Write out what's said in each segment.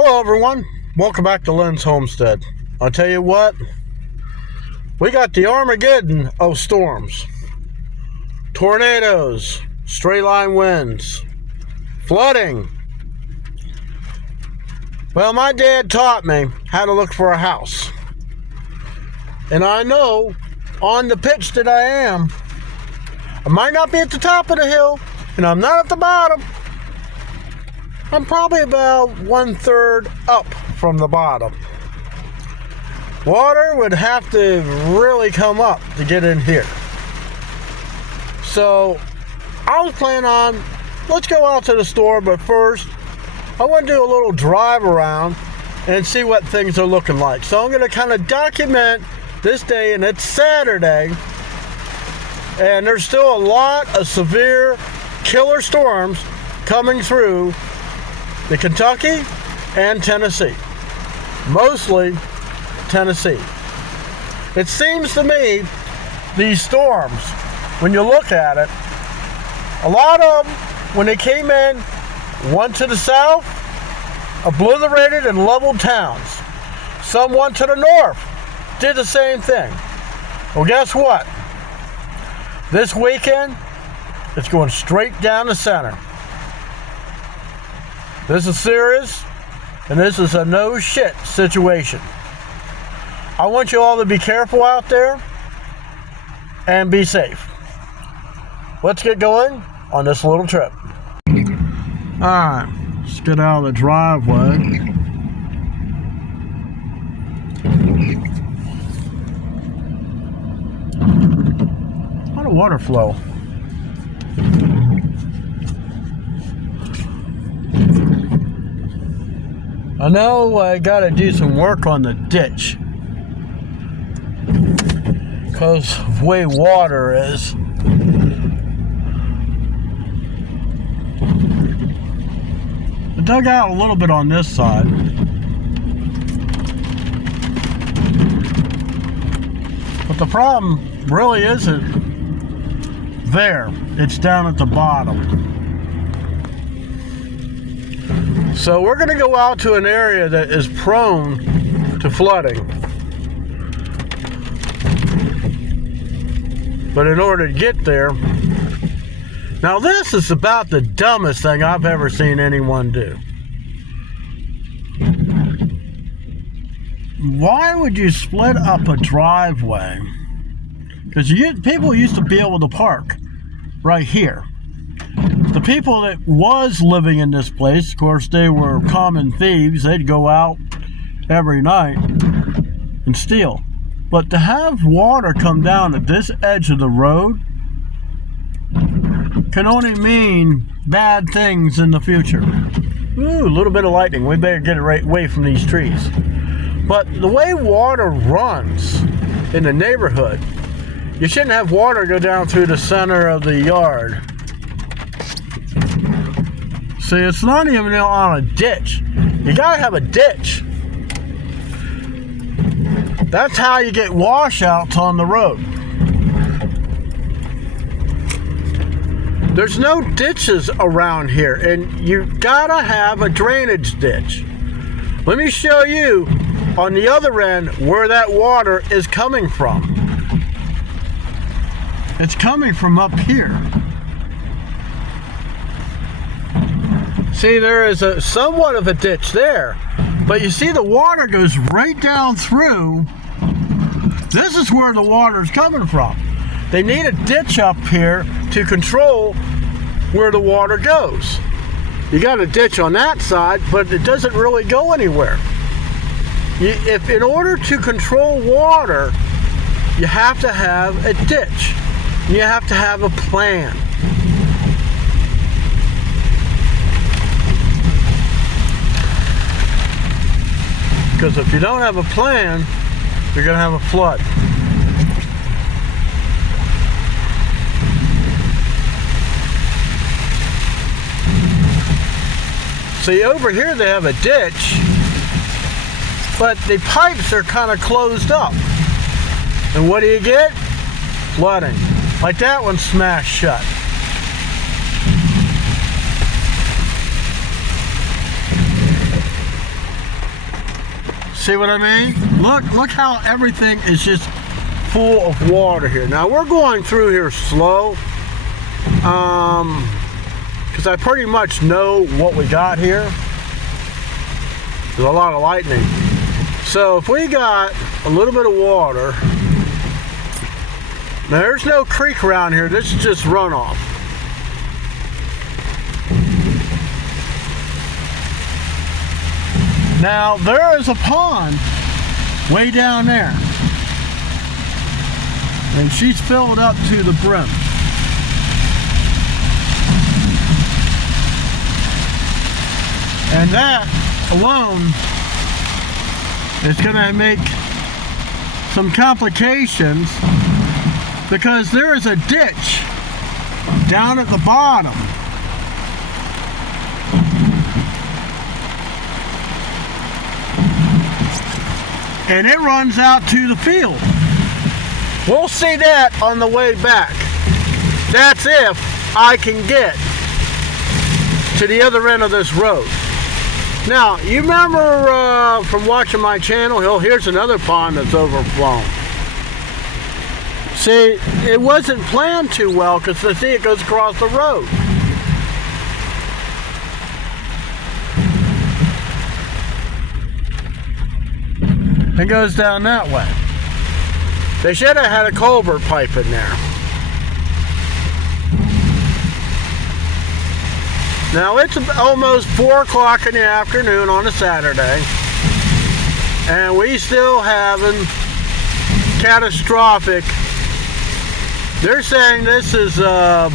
Hello everyone, welcome back to Lynn's Homestead. I'll tell you what, we got the Armageddon of storms. Tornadoes, straight line winds, flooding. Well, my dad taught me how to look for a house. And I know on the pitch that I am, I might not be at the top of the hill, and I'm not at the bottom. I'm probably about 1/3 up from the bottom. Water would have to really come up to get in here. So I was planning on, let's go out to the store, but first I want to do a little drive around and see what things are looking like. So I'm going to kind of document this day, and it's Saturday, and there's still a lot of severe killer storms coming through the Kentucky and Tennessee. Mostly Tennessee. It seems to me these storms, when you look at it, a lot of them, when they came in, one to the south, obliterated and leveled towns. Some went to the north, did the same thing. Well, guess what? This weekend, it's going straight down the center. This is serious, and this is a no shit situation. I want you all to be careful out there and be safe. Let's get going on this little trip. Alright, let's get out of the driveway. A lot of water flow. I know I gotta do some work on the ditch because of the way water is. I dug out a little bit on this side. But the problem really isn't there. It's down at the bottom. So we're going to go out to an area that is prone to flooding. But in order to get there, now this is about the dumbest thing I've ever seen anyone do. Why would you split up a driveway? Because people used to be able to park right here. The people that was living in this place, of course, they were common thieves. They'd go out every night and steal. But to have water come down at this edge of the road can only mean bad things in the future. Ooh, a little bit of lightning. We better get it right away from these trees. But the way water runs in the neighborhood, you shouldn't have water go down through the center of the yard. See, it's not even on a ditch. You gotta have a ditch. That's how you get washouts on the road. There's no ditches around here, and you gotta have a drainage ditch. Let me show you on the other end where that water is coming from. It's coming from up here. See, there is a somewhat of a ditch there, but you see the water goes right down through. This is where the water is coming from. They need a ditch up here to control where the water goes. You got a ditch on that side, but it doesn't really go anywhere. If in order to control water, you have to have a ditch. You have to have a plan. Because if you don't have a plan, you're going to have a flood. See, over here they have a ditch, but the pipes are kind of closed up. And what do you get? Flooding. Like that one smashed shut. See what I mean? Look how everything is just full of water here. Now we're going through here slow, because I pretty much know what we got here. There's a lot of lightning. So if we got a little bit of water, now there's no creek around here, this is just runoff. Now there is a pond way down there, and she's filled up to the brim. And that alone is going to make some complications, because there is a ditch down at the bottom. And it runs out to the field. We'll see that on the way back. That's if I can get to the other end of this road. Now, you remember from watching my channel, here's another pond that's overflown. See, it wasn't planned too well, because see, it goes across the road. It goes down that way. They should have had a culvert pipe in there. Now it's almost 4 o'clock in the afternoon on a Saturday, and we still having catastrophic. They're saying this is a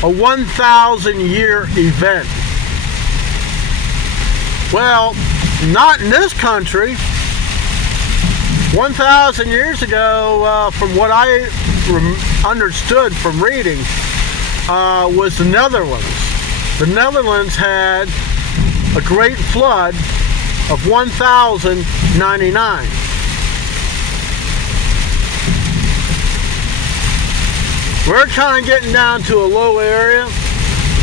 1,000-year event. Well, not in this country. 1,000 years ago, from what I understood from reading, was the Netherlands. The Netherlands had a great flood of 1,099. We're kind of getting down to a low area.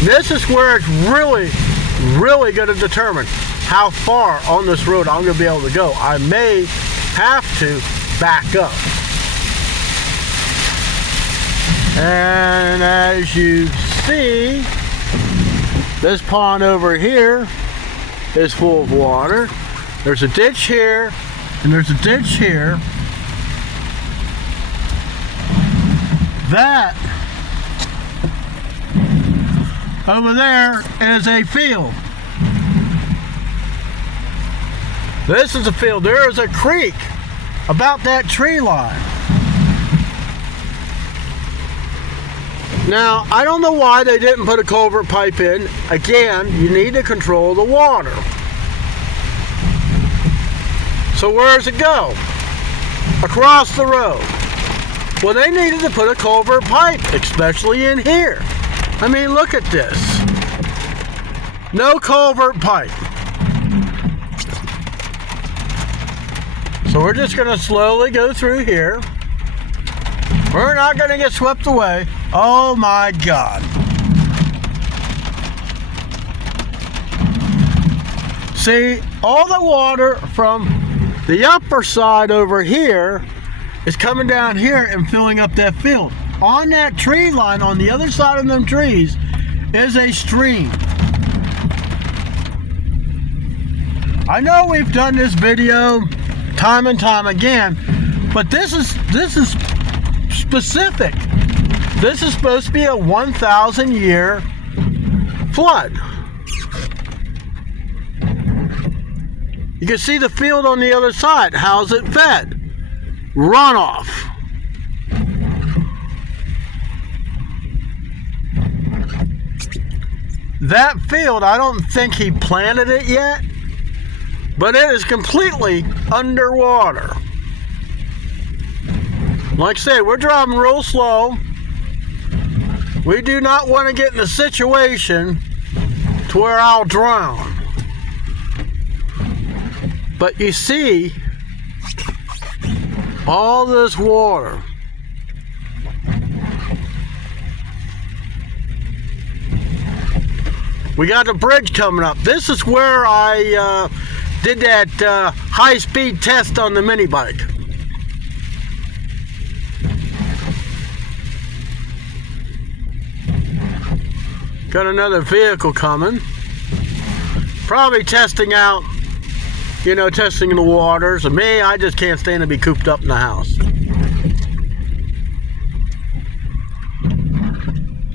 This is where it's really going to determine how far on this road I'm going to be able to go. I may have to back up. And as you see, this pond over here is full of water. There's a ditch here, and there's a ditch here. That over there is a field. This is a field. There is a creek about that tree line. Now, I don't know why they didn't put a culvert pipe in. Again, you need to control the water. So where does it go? Across the road. Well, they needed to put a culvert pipe, especially in here. I mean, look at this. No culvert pipe. So we're just going to slowly go through here. We're not going to get swept away. Oh my God. See, all the water from the upper side over here is coming down here and filling up that field. On that tree line, on the other side of them trees, is a stream. I know we've done this video time and time again, but this is specific. This is supposed to be a 1,000-year flood. You can see the field on the other side. How's it fed? Runoff. That field, I don't think he planted it yet, but it is completely underwater. Like I say, we're driving real slow. We do not want to get in a situation to where I'll drown. But you see all this water. We got the bridge coming up. This is where I did that high-speed test on the mini bike. Got another vehicle coming. Probably testing out, you know, testing the waters. And me, I just can't stand to be cooped up in the house.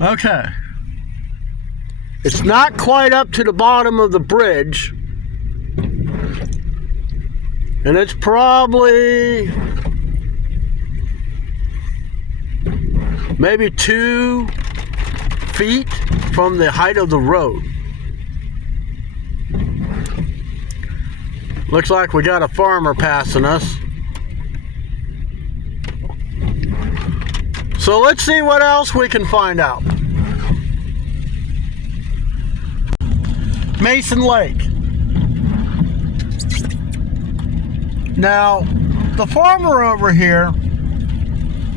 Okay. It's not quite up to the bottom of the bridge. And it's probably maybe 2 feet from the height of the road. Looks like we got a farmer passing us. So let's see what else we can find out. Mason Lake. Now, the farmer over here,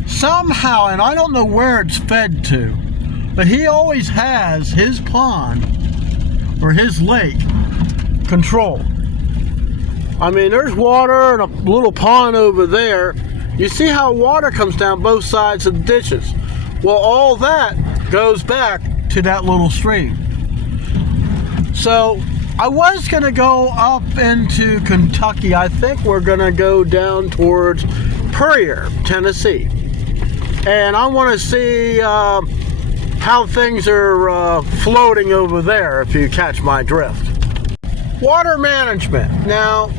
somehow, and I don't know where it's fed to, but he always has his pond, or his lake, controlled. I mean, there's water and a little pond over there. You see how water comes down both sides of the ditches. Well, all that goes back to that little stream. So I was going to go up into Kentucky. I think we're going to go down towards Puryear, Tennessee. And I want to see how things are floating over there, if you catch my drift. Water management. Now,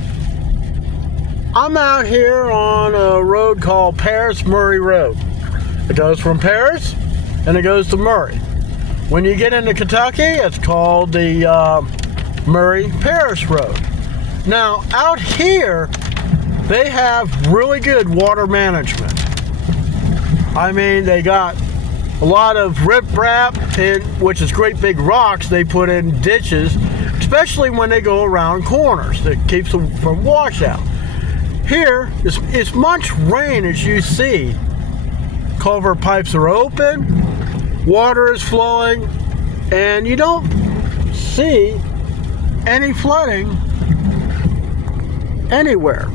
I'm out here on a road called Paris-Murray Road. It goes from Paris and it goes to Murray. When you get into Kentucky, it's called the Murray-Paris Road. Now, out here, they have really good water management. I mean, they got a lot of riprap, which is great big rocks they put in ditches, especially when they go around corners. That keeps them from washout. Here, as much rain as you see, culvert pipes are open, water is flowing, and you don't see any flooding anywhere.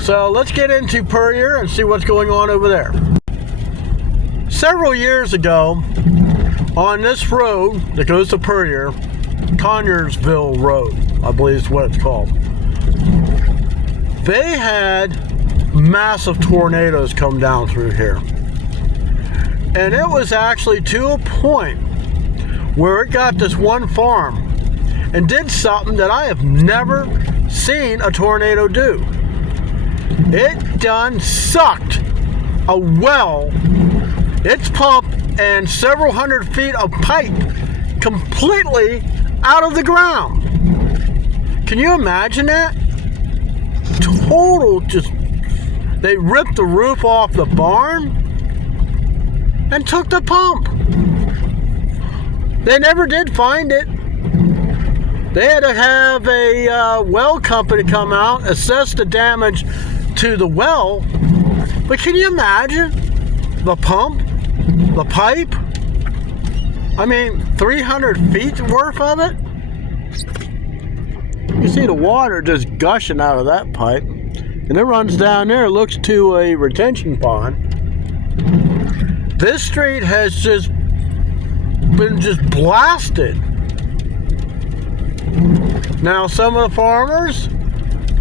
So let's get into Puryear and see what's going on over there. Several years ago, on this road that goes to Puryear, Conyersville Road, I believe is what it's called, they had massive tornadoes come down through here. And it was actually to a point where it got this one farm and did something that I have never seen a tornado do. It done sucked a well, its pump, and several hundred feet of pipe completely out of the ground. Can you imagine that? Total, just, they ripped the roof off the barn and took the pump. They never did find it. They had to have a well company come out, assess the damage to the well. But can you imagine the pump, the pipe? I mean, 300 feet worth of it? You see the water just gushing out of that pipe. And it runs down there, looks to a retention pond. This street has just been blasted. Now, some of the farmers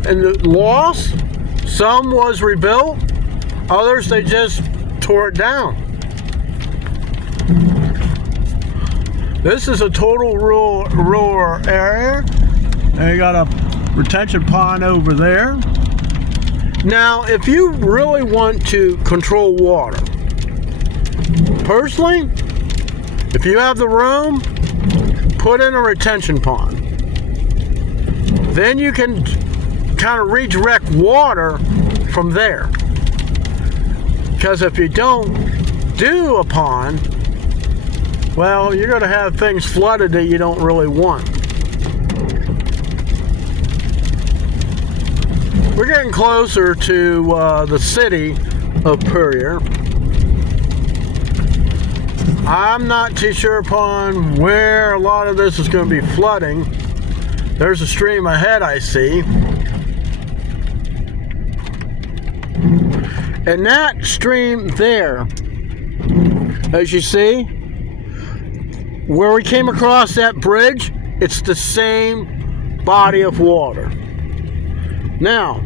and lost, some was rebuilt, others they just tore it down. This is a total rural area. And you got a retention pond over there. Now, if you really want to control water, personally, if you have the room, put in a retention pond. Then you can kind of redirect water from there. Because if you don't do a pond, well, you're going to have things flooded that you don't really want. We're getting closer to the city of Puryear. I'm not too sure upon where a lot of this is going to be flooding, There's a stream ahead I see. And that stream there, as you see, where we came across that bridge, it's the same body of water. Now,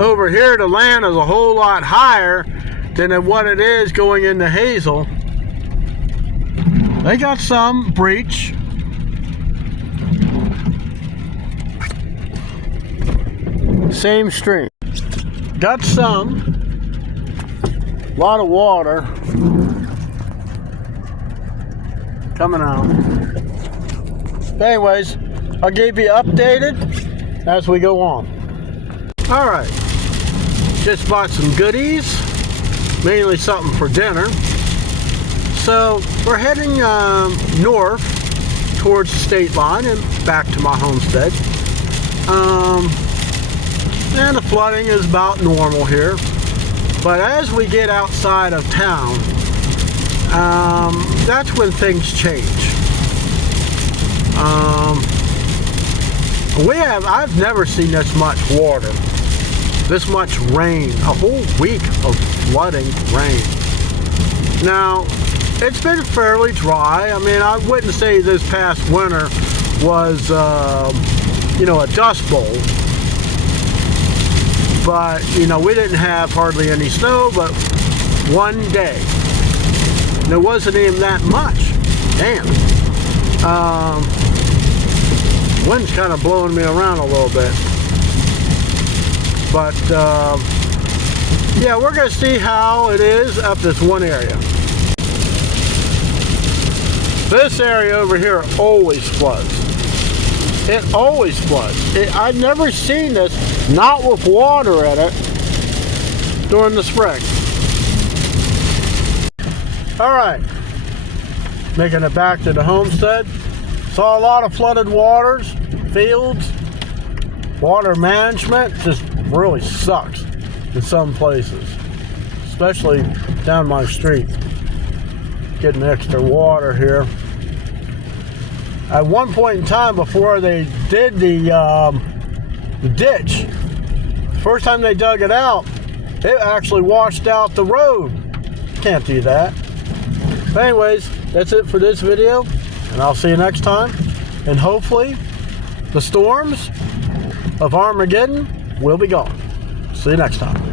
over here the land is a whole lot higher than what it is going into Hazel. They got some breach. Same stream. Got some. A lot of water coming out. Anyways, I'll keep you updated as we go on. Alright, just bought some goodies, mainly something for dinner. So we're heading north towards the state line and back to my homestead. And the flooding is about normal here. But as we get outside of town, that's when things change. I've never seen this much water, this much rain, a whole week of flooding rain. Now, it's been fairly dry. I mean, I wouldn't say this past winter was, a dust bowl. But, we didn't have hardly any snow, but one day. And it wasn't even that much. Damn. Wind's kind of blowing me around a little bit. But, yeah, we're going to see how it is up this one area. This area over here always floods. It always floods. I've never seen this, not with water in it, during the spring. Alright, making it back to the homestead. Saw a lot of flooded waters, fields. Water management just really sucks in some places, especially down my street. Getting extra water here. At one point in time, before they did the ditch, first time they dug it out, it actually washed out the road. Can't do that. But anyways, that's it for this video, and I'll see you next time. And hopefully, the storms of Armageddon will be gone. See you next time.